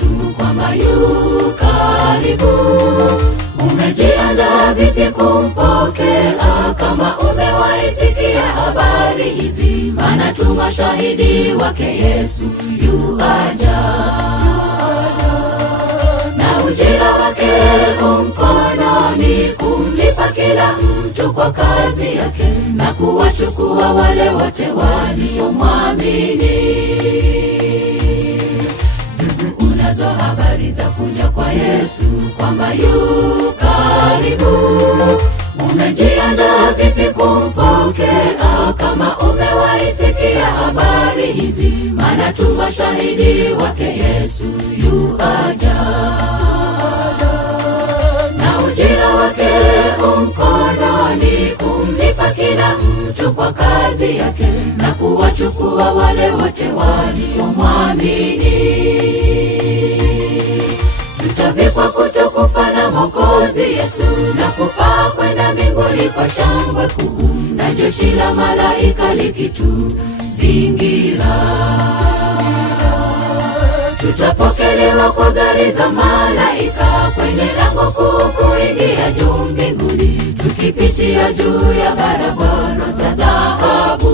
Yesu kwamba yu karibu. Umejiandaa vipi kumpokea? Kama umewaisikia habari hizi, maana tu mashahidi wake Yesu yu aja. Na ujira wake mkononi, kumlipa kila mtu kwa kazi yake, na kuwachukua wale wote waliomwamini. Unazo habari za kuja kwa Yesu kwamba yu karibu. Umejiandaa vipi kumpokea? Kama umewaisikia habari hizi, maana tu mashahidi wake Yesu yu aja. Na ujira wake mkononi, kumlipa kila mtu kwa kazi yake, na kuwachukua wale wote waliomwamini. Tutavikwa kutukufa na Mwokozi Yesu, na kupaa kwenda mbinguni kwa shangwe kuu, na jeshi la malaika likituzingira. Tutapokelewa kwa gari za malaika kwenye lango kuu kuingia juu mbinguni, tukipitia juu ya barabara za dhahabu.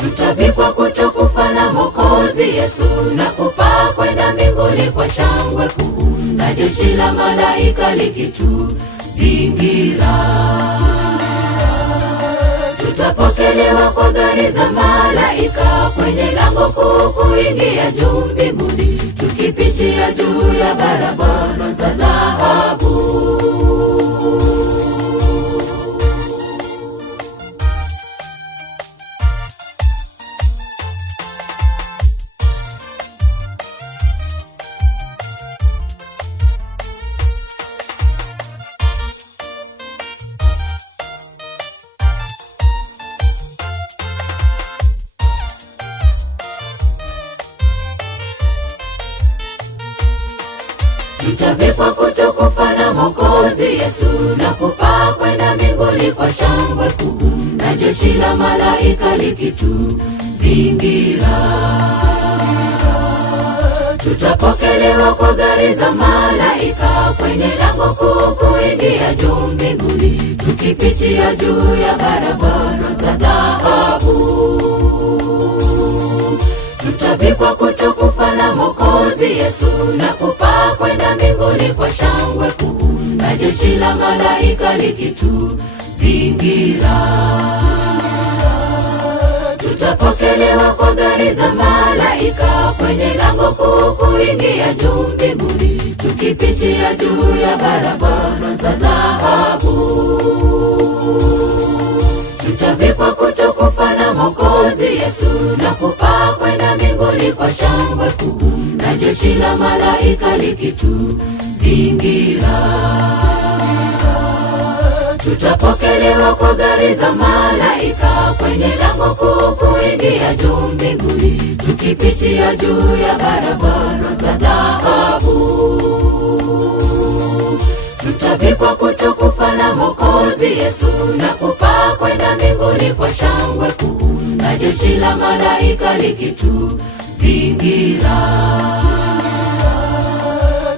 Tutavikwa kutukufa na Mwokozi Yesu, na kupaa kwenda mbinguni kwa shangwe kuu, na jeshi la malaika likituzingira. Tutapokelewa kwa gari za malaika kwenye lango kuu kuingia juu mbinguni, tukipitia juu ya barabara za dhahabu. Tutavikwa kutukufa na Mwokozi Yesu, na kupaa kwenda mbinguni kwa shangwe kuu, na jeshi la malaika likituzingira. Tutapokelewa kwa gari za malaika kwenye lango kuu kuingia juu mbinguni, tukipitia juu ya barabara za dhahabu. Tutavikwa kutukufa na Mwokozi Yesu, na kupaa kwenda mbinguni kwa shangwe kuu, na jeshi la malaika likituzingira. Tutapokelewa kwa gari za malaika kwenye lango kuu kuingia juu mbinguni, tukipitia juu ya barabara za dhahabu. Tutavikwa kutukufa na Mwokozi Yesu, na kupaa kwenda mbinguni kwa shangwe kuu, na jeshi la malaika likituzingira. Tutapokelewa kwa gari za malaika kwenye lango kuu kuingia juu mbinguni, tukipitia juu ya barabara za dhahabu. Tutavikwa kutukufa na Mwokozi Yesu, na kupaa kwenda mbinguni kwa shangwe kuu, na jeshi la malaika likituzingira.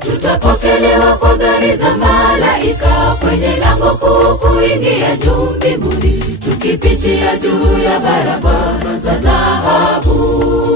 Tutapokelewa kwa gari za malaika kwenye lango kuu kuingia juu mbinguni, tukipitia juu ya barabara za dhahabu.